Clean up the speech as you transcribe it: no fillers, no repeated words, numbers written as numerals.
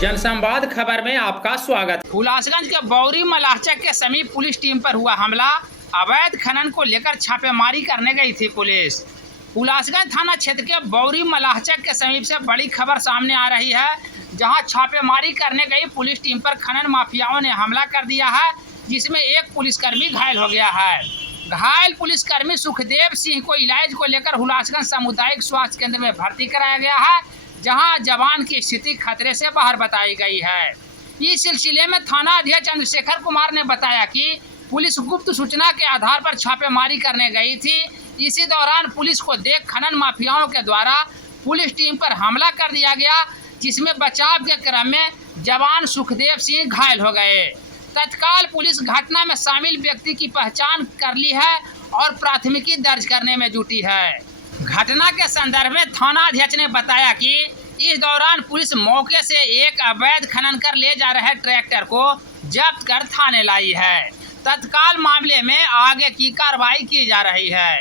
जनसंवाद खबर में आपका स्वागत। हुलासगंज के बौरी मलाहचक के समीप पुलिस टीम पर हुआ हमला। अवैध खनन को लेकर छापेमारी करने गई थी पुलिस। हुलासगंज थाना क्षेत्र के बौरी मलाहचक के समीप से बड़ी खबर सामने आ रही है, जहां छापेमारी करने गई पुलिस टीम पर खनन माफियाओं ने हमला कर दिया है, जिसमें एक पुलिसकर्मी घायल हो गया है। घायल पुलिसकर्मी सुखदेव सिंह को इलाज को लेकर हुलासगंज सामुदायिक स्वास्थ्य केंद्र में भर्ती कराया गया है, जहां जवान की स्थिति खतरे से बाहर बताई गई है। इस सिलसिले में थाना अध्यक्ष चंद्रशेखर कुमार ने बताया कि पुलिस गुप्त सूचना के आधार पर छापेमारी करने गई थी। इसी दौरान पुलिस को देख खनन माफियाओं के द्वारा पुलिस टीम पर हमला कर दिया गया, जिसमें बचाव के क्रम में जवान सुखदेव सिंह घायल हो गए। तत्काल पुलिस घटना में शामिल व्यक्ति की पहचान कर ली है और प्राथमिकी दर्ज करने में जुटी है। घटना के संदर्भ में थाना अध्यक्ष ने बताया कि इस दौरान पुलिस मौके से एक अवैध खनन कर ले जा रहे ट्रैक्टर को जब्त कर थाने लाई है। तत्काल मामले में आगे की कार्रवाई की जा रही है।